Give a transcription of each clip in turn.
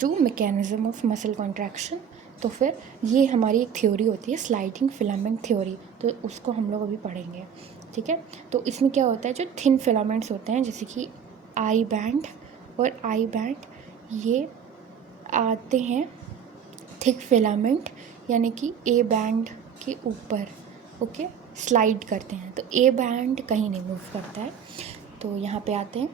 To mechanism of muscle contraction. तो फिर ये हमारी एक थ्योरी होती है स्लाइडिंग फिलामेंट थ्योरी, तो उसको हम लोग अभी पढ़ेंगे, ठीक है। तो इसमें क्या होता है, जो थिन फिलामेंट्स होते हैं जैसे कि आई बैंड और आई बैंड, ये आते हैं थिक फिलामेंट यानी कि ए बैंड के ऊपर, ओके, स्लाइड करते हैं। तो ए बैंड कहीं नहीं मूव करता है, तो यहाँ पे आते हैं।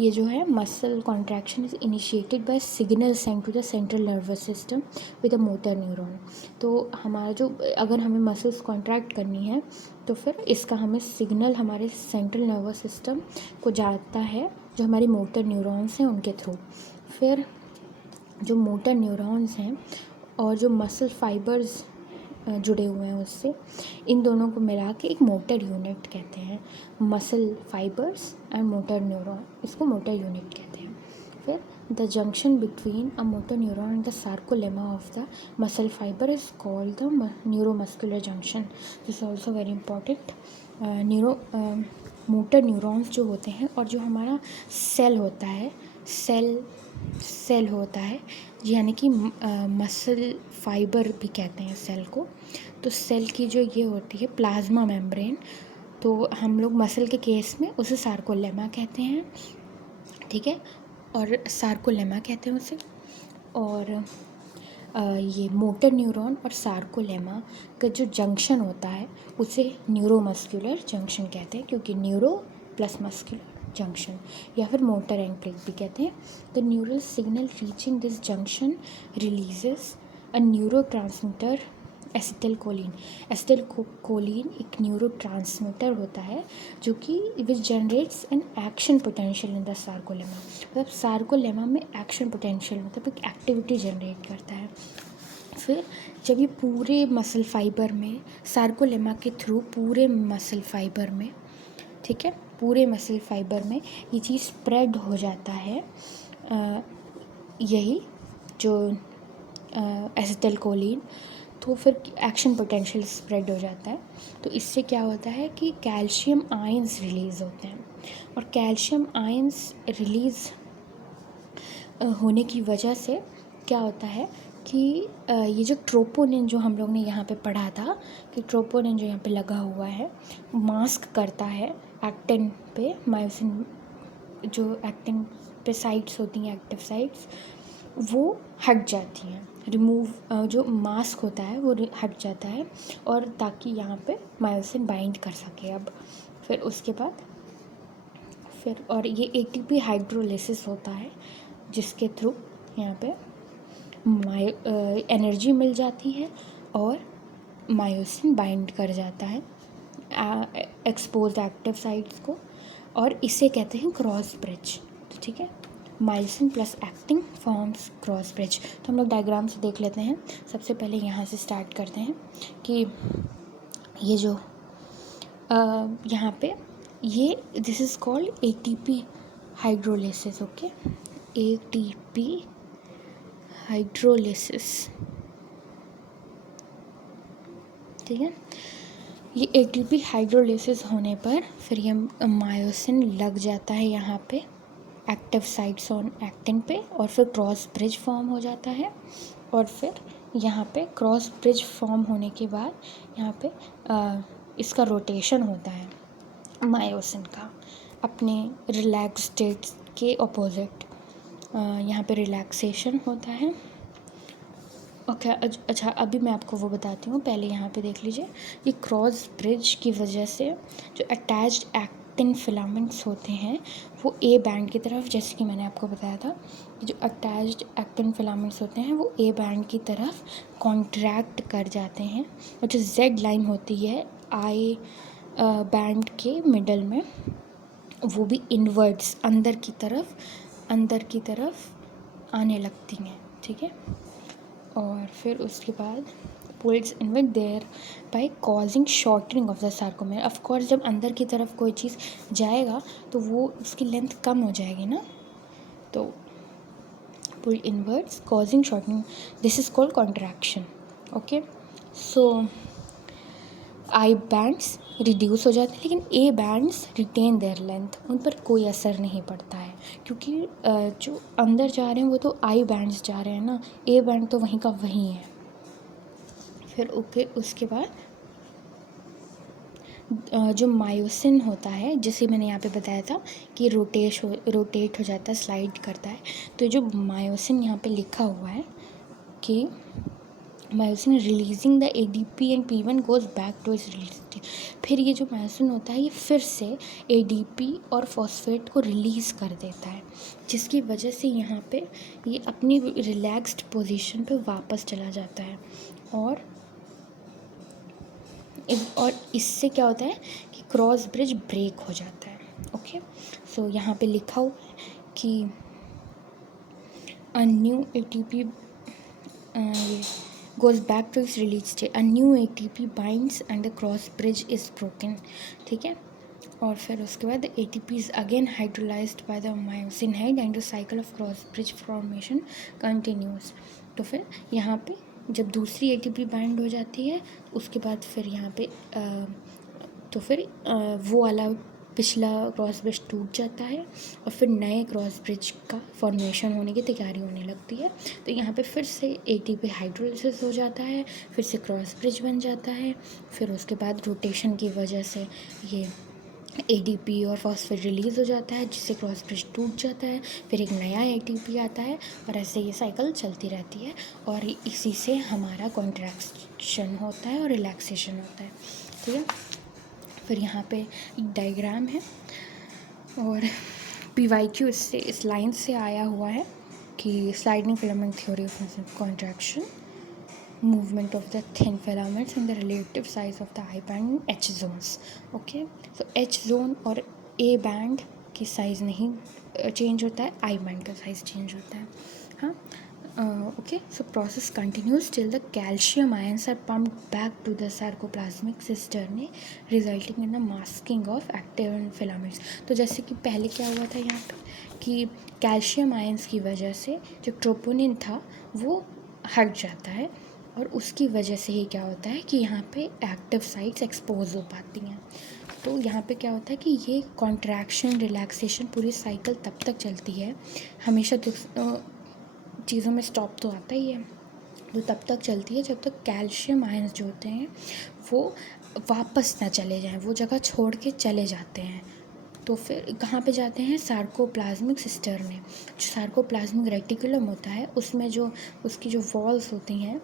ये जो है muscle contraction is initiated by signal send to the central nervous system with a motor neuron. तो हमारा जो, अगर हमें मसल्स कॉन्ट्रैक्ट करनी है तो फिर इसका हमें सिग्नल हमारे सेंट्रल नर्वस सिस्टम को जाता है, जो हमारी मोटर न्यूरॉन्स हैं उनके थ्रू। फिर जो मोटर न्यूरॉन्स हैं और जो मसल फाइबर्स जुड़े हुए हैं उससे, इन दोनों को मिला के एक मोटर यूनिट कहते हैं। Muscle fibres and motor neuron, इसको मोटर यूनिट कहते हैं। फिर the junction between a motor neuron and the sarcolemma of the muscle fibre is called the neuromuscular junction. This also very important. Motor neurons जो होते हैं और जो हमारा सेल होता है, सेल होता है, यानी कि मसल फाइबर भी कहते हैं सेल को। तो सेल की जो ये होती है प्लाज्मा मेम्ब्रेन, तो हम लोग मसल के केस में उसे सार्कोलेमा कहते हैं, ठीक है, और सार्कोलेमा कहते हैं उसे। और ये मोटर न्यूरॉन और सार्कोलेमा का जो जंक्शन होता है उसे न्यूरोमस्कुलर जंक्शन कहते हैं, क्योंकि न्यूरो प्लस मस्कुलर जंक्शन, या फिर मोटर एंड क्लिक भी कहते हैं। The neural signal reaching this junction releases a neuro transmitter acetylcholine. Acetylcholine एक न्यूरो ट्रांसमीटर होता है जो कि which generates an action potential in the sarcolemma. मतलब सार्कोलेमा में एक्शन पोटेंशियल मतलब एक एक्टिविटी जनरेट करता है। फिर जब ये पूरे मसल फाइबर में, सार्कोलेमा के थ्रू पूरे मसल फाइबर में, ठीक है, पूरे मसल फाइबर में ये चीज़ स्प्रेड हो जाता है, यही जो एसिटिलकोलिन, तो फिर एक्शन पोटेंशियल स्प्रेड हो जाता है। तो इससे क्या होता है कि कैल्शियम आयंस रिलीज़ होते हैं, और कैल्शियम आयंस रिलीज़ होने की वजह से क्या होता है कि ये जो ट्रोपोनिन जो हम लोग ने यहाँ पे पढ़ा था, कि ट्रोपोनिन जो यहाँ पे लगा हुआ है मास्क करता है एक्टिन पे, मायोसिन जो एक्टिन पे साइट्स होती हैं, एक्टिव साइट्स, वो हट जाती हैं, रिमूव, जो मास्क होता है वो हट जाता है, और ताकि यहाँ पे मायोसिन बाइंड कर सके अब। फिर उसके बाद फिर और ये एटीपी हाइड्रोलिसिस होता है जिसके थ्रू यहाँ पे एनर्जी मिल जाती है और मायोसिन बाइंड कर जाता है एक्सपोज्ड एक्टिव साइट्स को, और इसे कहते हैं क्रॉस ब्रिज। तो ठीक है, myosin plus actin forms cross bridge. तो हम लोग डायग्राम से देख लेते हैं। सबसे पहले यहाँ से स्टार्ट करते हैं कि ये जो यहाँ पे ये this is called ATP hydrolysis, okay, ATP hydrolysis, ठीक है। ये एटीपी हाइड्रोलिसिस होने पर फिर ये मायोसिन लग जाता है यहाँ पे एक्टिव साइट्स ऑन एक्टिन पे, और फिर क्रॉस ब्रिज फॉर्म हो जाता है। और फिर यहाँ पे क्रॉस ब्रिज फॉर्म होने के बाद यहाँ पे इसका रोटेशन होता है मायोसिन का अपने रिलैक्स स्टेट के ऑपोजिट, यहाँ पे रिलैक्सेशन होता है। ओके, अच्छा अभी मैं आपको वो बताती हूँ, पहले यहाँ पे देख लीजिए। ये क्रॉस ब्रिज की वजह से जो अटैच्ड एक्टिन फिलामेंट्स होते हैं वो ए बैंड की तरफ, जैसे कि मैंने आपको बताया था, जो अटैच्ड एक्टिन फिलामेंट्स होते हैं वो ए बैंड की तरफ कॉन्ट्रैक्ट कर जाते हैं, और जो जेड लाइन होती है आई बैंड के मिडल में, वो भी इनवर्ड्स अंदर की तरफ आने लगती हैं, ठीक है। और फिर उसके बाद pulls inward thereby causing shortening of the sarcomere. Of course जब अंदर की तरफ कोई चीज़ जाएगा तो वो उसकी लेंथ कम हो जाएगी ना, तो pull inwards causing shortening, this is called contraction, okay. So I bands reduce हो जाते हैं, लेकिन A bands retain their length, उन पर कोई असर नहीं पड़ता है। क्योंकि जो अंदर जा रहे हैं वो तो आई बैंड्स जा रहे हैं ना, ए बैंड तो वहीं का वहीं है। फिर ओके, उसके बाद जो मायोसिन होता है, जिसे मैंने यहाँ पे बताया था कि रोटेट हो जाता है, स्लाइड करता है, तो जो मायोसिन यहाँ पे लिखा हुआ है कि myosin releasing the ADP and P1 goes back to its release. फिर ये जो मायोसिन होता है ये फिर से ADP और फॉस्फेट को रिलीज़ कर देता है, जिसकी वजह से यहाँ पे ये अपनी रिलैक्स्ड पोजीशन पे वापस चला जाता है। और इससे क्या होता है कि क्रॉस ब्रिज ब्रेक हो जाता है। ओके, सो यहाँ पे लिखा हुआ है कि a new ATP goes back to its release state, a new ATP binds and the cross bridge is broken। ठीक है, और फिर उसके बाद ATP is again hydrolyzed by the myosin head and the cycle of cross bridge formation continues। तो फिर यहाँ पे जब दूसरी ATP बाइंड हो जाती है उसके बाद फिर यहाँ पे तो फिर वो वाला पिछला क्रॉस ब्रिज टूट जाता है और फिर नए क्रॉस ब्रिज का फॉर्मेशन होने की तैयारी होने लगती है। तो यहाँ पे फिर से ATP हाइड्रोलिसिस हो जाता है, फिर से क्रॉस ब्रिज बन जाता है, फिर उसके बाद रोटेशन की वजह से ये ADP और फॉस्फेट रिलीज़ हो जाता है, जिससे क्रॉस ब्रिज टूट जाता है, फिर एक नया ATP आता है और ऐसे ये साइकिल चलती रहती है और इसी से हमारा कॉन्ट्रैक्शन होता है और रिलैक्सेशन होता है। ठीक है, फिर यहाँ पे एक डायग्राम है और PYQ इससे इस लाइन से आया हुआ है कि sliding filament theory of contraction, movement of the thin filaments and the relative size of the I band in H zones। okay, so H zone और A band की साइज़ नहीं चेंज होता है, I band का size change होता है। हाँ, okay, so process continues till the calcium ions are pumped back to the sarcoplasmic cisternae resulting in the masking of active filaments। तो जैसे कि पहले क्या हुआ था यहाँ पे कि कैल्शियम आयंस की वजह से जो ट्रोपोनिन था वो हट जाता है और उसकी वजह से ही क्या होता है कि यहाँ पे एक्टिव साइट्स एक्सपोज हो पाती हैं। तो यहाँ पे क्या होता है कि ये कॉन्ट्रैक्शन रिलैक्सेशन पूरी साइकिल तब तक चलती है, हमेशा चीज़ों में स्टॉप तो आता ही है, तो तब तक चलती है जब तक कैल्शियम आयंस जो होते हैं वो वापस ना चले जाएं, वो जगह छोड़ के चले जाते हैं। तो फिर कहाँ पे जाते हैं, सार्कोप्लाज्मिक सिस्टर्ने। जो सार्कोप्लाज्मिक रेटिकुलम होता है उसमें जो उसकी जो वॉल्स होती हैं,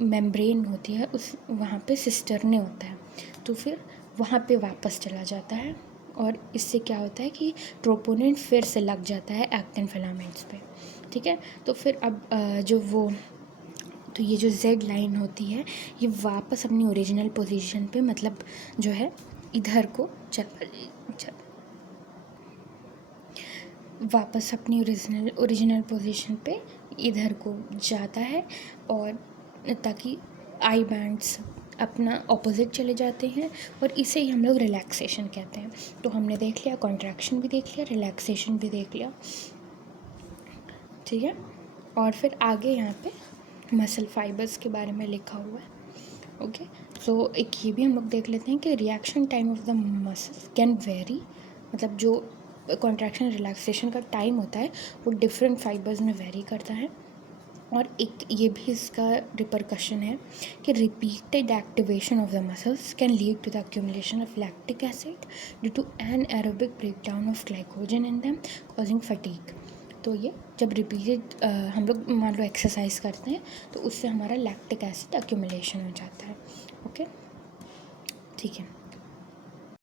मेम्ब्रेन होती है, उस वहाँ पे सिस्टर्ने होता है, तो फिर वहाँ पे वापस चला जाता है और इससे क्या होता है कि ट्रोपोनिन फिर से लग जाता है एक्टिन फिलामेंट्स पे। ठीक है, तो फिर अब तो ये जो Z लाइन होती है ये वापस अपनी ओरिजिनल पोजीशन पे, मतलब जो है इधर को वापस अपनी ओरिजिनल पोजीशन पे इधर को जाता है, और ताकि आई बैंड्स अपना ऑपोजिट चले जाते हैं और इसे ही हम लोग रिलैक्सेशन कहते हैं। तो हमने देख लिया, कॉन्ट्रैक्शन भी देख लिया, रिलैक्सेशन भी देख लिया। ठीक है, और फिर आगे यहाँ पे मसल फाइबर्स के बारे में लिखा हुआ है। ओके, सो एक ये भी हम लोग देख लेते हैं कि reaction time of the muscle can very, मतलब जो कॉन्ट्रैक्शन रिलैक्सेशन का टाइम होता है वो डिफरेंट फाइबर्स में वेरी करता है। और एक ये भी इसका रिपरकशन है कि repeated activation of the muscles can lead to the accumulation of lactic acid due to anaerobic breakdown of glycogen in them causing fatigue. तो ये जब रिपीटेड हम लोग मान लो एक्सरसाइज करते हैं तो उससे हमारा लैक्टिक एसिड अक्यूमुलेशन हो जाता है। ओके, ठीक है।